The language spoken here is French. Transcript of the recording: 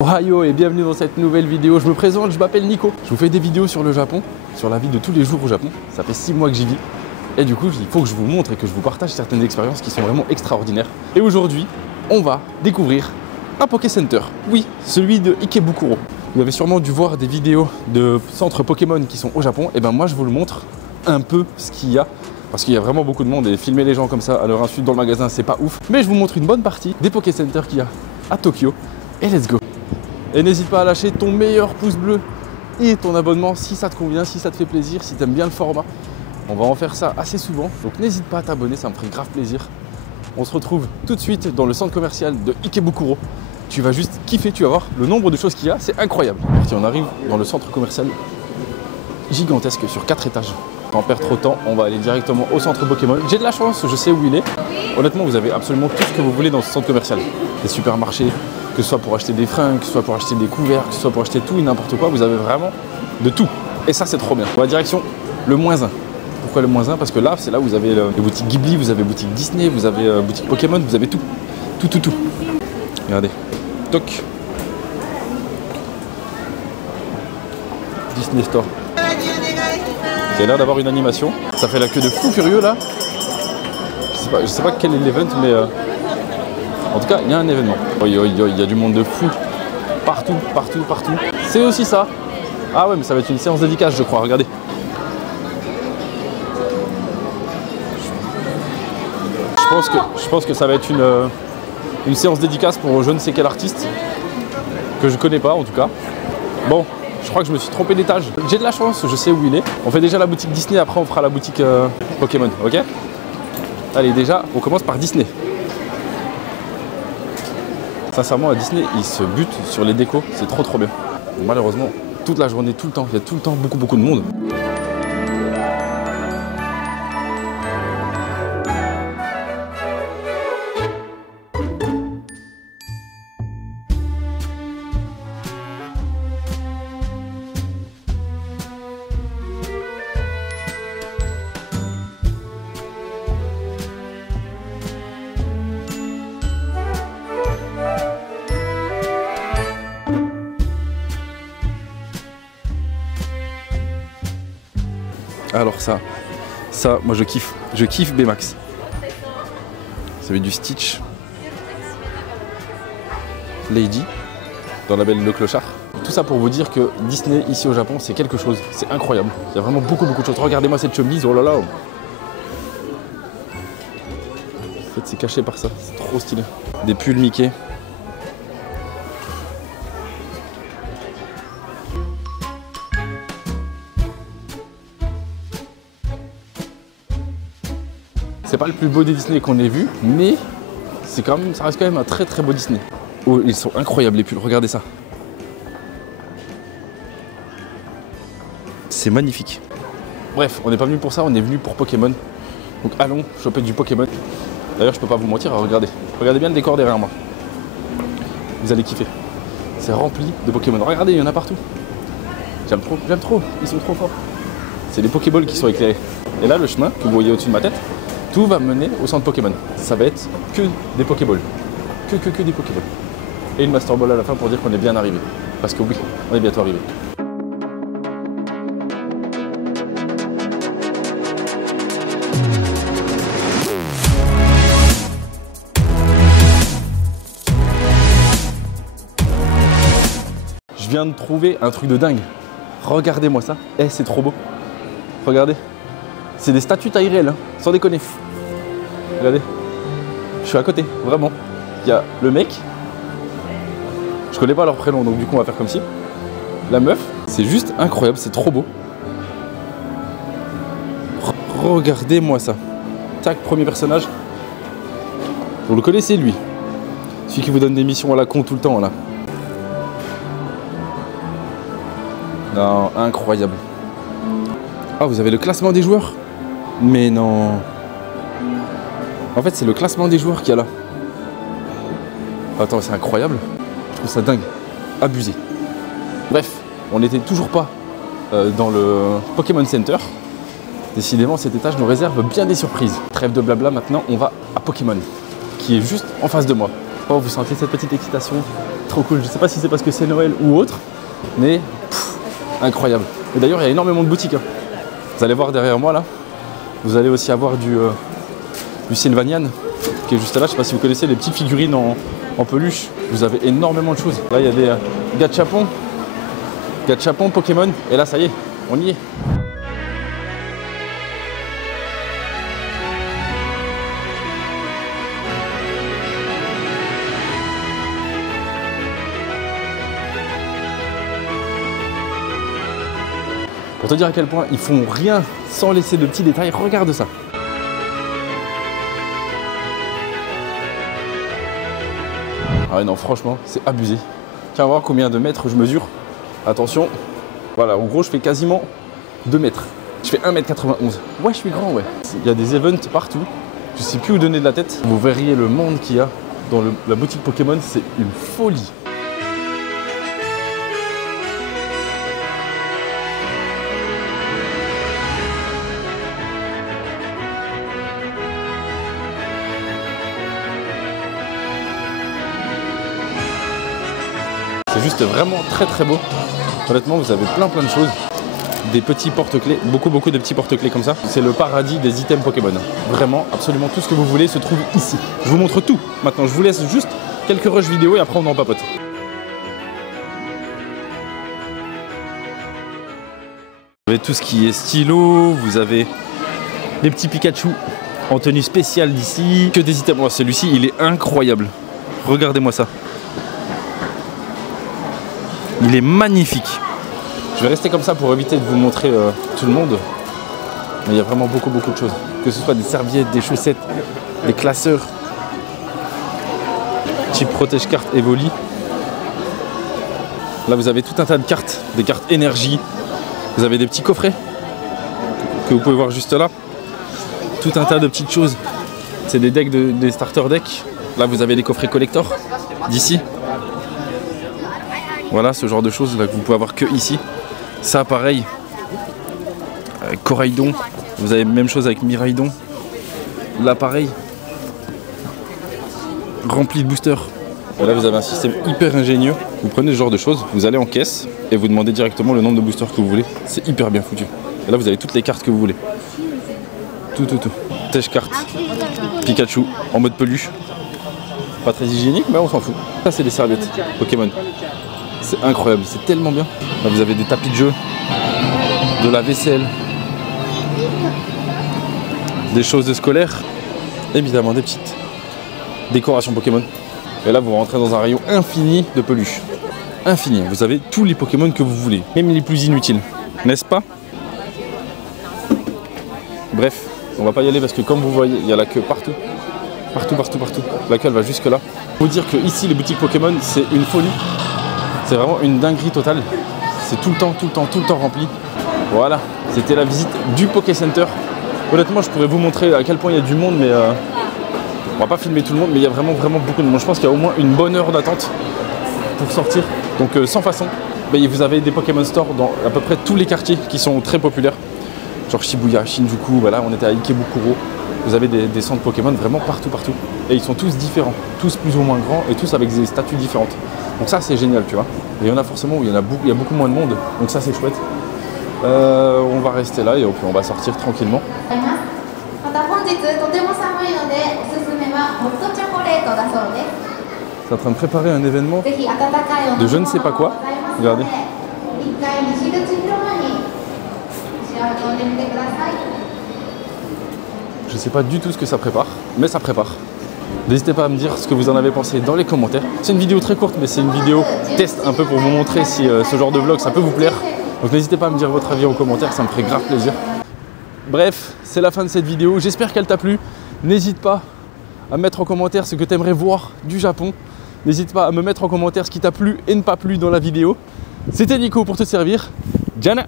Ohio et bienvenue dans cette nouvelle vidéo. Je me présente, je m'appelle Nico. Je vous fais des vidéos sur le Japon, sur la vie de tous les jours au Japon. Ça fait 6 mois que j'y vis. Et du coup, il faut que je vous montre et que je vous partage certaines expériences qui sont vraiment extraordinaires. Et aujourd'hui, on va découvrir un Poké Center. Oui, celui de Ikebukuro. Vous avez sûrement dû voir des vidéos de centres Pokémon qui sont au Japon. Et ben moi, je vous le montre un peu ce qu'il y a. Parce qu'il y a vraiment beaucoup de monde et filmer les gens comme ça à leur insu dans le magasin, c'est pas ouf. Mais je vous montre une bonne partie des Poké Center qu'il y a à Tokyo. Et let's go! Et n'hésite pas à lâcher ton meilleur pouce bleu et ton abonnement si ça te convient, si ça te fait plaisir, si tu aimes bien le format. On va en faire ça assez souvent, donc n'hésite pas à t'abonner, ça me ferait grave plaisir. On se retrouve tout de suite dans le centre commercial de Ikebukuro. Tu vas juste kiffer, tu vas voir le nombre de choses qu'il y a, c'est incroyable. Si on arrive dans le centre commercial gigantesque sur 4 étages. Sans perdre trop de temps, on va aller directement au centre Pokémon. J'ai de la chance, je sais où il est. Honnêtement, vous avez absolument tout ce que vous voulez dans ce centre commercial. Des supermarchés, que ce soit pour acheter des fringues, que ce soit pour acheter des couverts, que ce soit pour acheter tout et n'importe quoi, vous avez vraiment de tout. Et ça, c'est trop bien. On va direction le -1. Pourquoi le -1? Parce que là, c'est là où vous avez les boutiques Ghibli, vous avez boutique Disney, vous avez boutique Pokémon, vous avez tout. Tout. Regardez. Toc. Disney Store. Vous avez l'air d'avoir une animation. Ça fait la queue de fou furieux là. Je sais pas quel est l'event, mais en tout cas, il y a un événement. Il y a du monde de fou. Partout. C'est aussi ça. Ah ouais, mais ça va être une séance dédicace, je crois. Regardez. Je pense que ça va être une séance dédicace pour je ne sais quel artiste. Que je connais pas en tout cas. Bon. Je crois que je me suis trompé d'étage. J'ai de la chance, je sais où il est. On fait déjà la boutique Disney, après on fera la boutique Pokémon, ok? Allez, déjà, on commence par Disney. Sincèrement, à Disney, ils se butent sur les décos, c'est trop bien. Malheureusement, toute la journée, tout le temps, il y a tout le temps beaucoup de monde. Alors ça, moi je kiffe Baymax. Ça fait du Stitch, Lady, dans la Belle et le Clochard. Tout ça pour vous dire que Disney ici au Japon c'est quelque chose, c'est incroyable. Il y a vraiment beaucoup de choses. Regardez-moi cette chemise, oh là là. En fait c'est caché par ça, c'est trop stylé. Des pulls Mickey. C'est pas le plus beau des Disney qu'on ait vu, mais ça reste quand même un très beau Disney. Oh, ils sont incroyables les pulls, regardez ça. C'est magnifique. Bref, on n'est pas venu pour ça, on est venu pour Pokémon. Donc allons choper du Pokémon. D'ailleurs, je peux pas vous mentir, regardez. Regardez bien le décor derrière moi. Vous allez kiffer. C'est rempli de Pokémon. Regardez, il y en a partout. J'aime trop, ils sont trop forts. C'est des Pokéballs qui sont éclairés. Et là, le chemin que vous voyez au-dessus de ma tête, tout va mener au centre Pokémon. Ça va être que des Pokéballs. Que des Pokéballs. Et une Master Ball à la fin pour dire qu'on est bien arrivé. Parce que oui, on est bientôt arrivé. Je viens de trouver un truc de dingue. Regardez-moi ça. Eh, c'est trop beau. Regardez. C'est des statues taille réelle, hein, sans déconner. Regardez, je suis à côté, vraiment. Il y a le mec, je connais pas leur prénom, donc du coup on va faire comme si. La meuf, c'est juste incroyable, c'est trop beau. Regardez-moi ça. Tac, premier personnage. Vous le connaissez lui? Celui qui vous donne des missions à la con tout le temps là. Non, incroyable. Ah, vous avez le classement des joueurs? Mais non. En fait, c'est le classement des joueurs qu'il y a là. Attends, c'est incroyable. Je trouve ça dingue. Abusé. Bref, on n'était toujours pas dans le Pokémon Center. Décidément, cet étage nous réserve bien des surprises. Trêve de blabla, maintenant, on va à Pokémon, qui est juste en face de moi. Oh, vous sentez cette petite excitation? trop cool. Je sais pas si c'est parce que c'est Noël ou autre, mais incroyable. Et d'ailleurs, il y a énormément de boutiques. Hein. Vous allez voir derrière moi là, vous allez aussi avoir du Sylvanian qui est juste là. Je sais pas si vous connaissez les petites figurines en peluche. Vous avez énormément de choses. Là, il y a des gachapon Pokémon. Et là, ça y est, on y est. Pour te dire à quel point ils font rien sans laisser de petits détails, regarde ça. Ah ouais, non, franchement, c'est abusé. Tiens, on va voir combien de mètres je mesure. Attention, voilà, en gros, je fais quasiment 2 mètres. Je fais 1m91. Ouais, je suis grand, ouais. Il y a des events partout. Je sais plus où donner de la tête. Vous verriez le monde qu'il y a dans la boutique Pokémon, c'est une folie. C'est juste vraiment très très beau. Honnêtement, vous avez plein de choses. Des petits porte-clés, beaucoup de petits porte-clés comme ça. C'est le paradis des items Pokémon. Vraiment, absolument tout ce que vous voulez se trouve ici. Je vous montre tout. Maintenant, je vous laisse juste quelques rushs vidéo et après on en papote. Vous avez tout ce qui est stylo, vous avez les petits Pikachu en tenue spéciale d'ici. Que des items. Oh, celui-ci, il est incroyable. Regardez-moi ça. Il est magnifique. Je vais rester comme ça pour éviter de vous montrer tout le monde. Mais il y a vraiment beaucoup de choses. Que ce soit des serviettes, des chaussettes, des classeurs. Type protège-carte Evoli. Là vous avez tout un tas de cartes. Des cartes énergie. Vous avez des petits coffrets que vous pouvez voir juste là. Tout un tas de petites choses. C'est des decks, des starter decks. Là vous avez des coffrets collector d'ici. Voilà ce genre de choses là que vous pouvez avoir que ici. Ça pareil, Coraidon, vous avez la même chose avec Miraidon. Là pareil, rempli de boosters. Et là vous avez un système hyper ingénieux. Vous prenez ce genre de choses, vous allez en caisse et vous demandez directement le nombre de boosters que vous voulez. C'est hyper bien foutu. Et là vous avez toutes les cartes que vous voulez. Tout. Tèche carte, Pikachu en mode peluche. Pas très hygiénique mais on s'en fout. Ça c'est des serviettes Pokémon. C'est incroyable, c'est tellement bien. Là, vous avez des tapis de jeu, de la vaisselle, des choses de scolaire, évidemment des petites décorations Pokémon. Et là, vous rentrez dans un rayon infini de peluches. Infini. Vous avez tous les Pokémon que vous voulez, même les plus inutiles, n'est-ce pas? Bref, on va pas y aller parce que comme vous voyez, il y a la queue partout. Partout. La queue, elle va jusque là. Faut dire que ici, les boutiques Pokémon, c'est une folie. C'est vraiment une dinguerie totale. C'est tout le temps rempli. Voilà, c'était la visite du Poké Center. Honnêtement, je pourrais vous montrer à quel point il y a du monde, mais on va pas filmer tout le monde, mais il y a vraiment beaucoup de monde. Je pense qu'il y a au moins une bonne heure d'attente pour sortir. Donc sans façon. Mais vous avez des Pokémon Store dans à peu près tous les quartiers qui sont très populaires. Genre Shibuya, Shinjuku, voilà, on était à Ikebukuro. Vous avez des centres Pokémon vraiment partout. Et ils sont tous différents, tous plus ou moins grands et tous avec des statues différentes. Donc ça c'est génial, tu vois. Et il y en a forcément où il y a beaucoup moins de monde, donc ça c'est chouette. On va rester là et puis on va sortir tranquillement. C'est en train de préparer un événement de je ne sais pas quoi. Regardez. Je ne sais pas du tout ce que ça prépare, mais ça prépare. N'hésitez pas à me dire ce que vous en avez pensé dans les commentaires. C'est une vidéo très courte, mais c'est une vidéo test un peu pour vous montrer si ce genre de vlog ça peut vous plaire. Donc n'hésitez pas à me dire votre avis en commentaire, ça me ferait grave plaisir. Bref, c'est la fin de cette vidéo. J'espère qu'elle t'a plu. N'hésite pas à mettre en commentaire ce que tu aimerais voir du Japon. N'hésite pas à me mettre en commentaire ce qui t'a plu et ne pas plu dans la vidéo. C'était Nico pour te servir. Jana!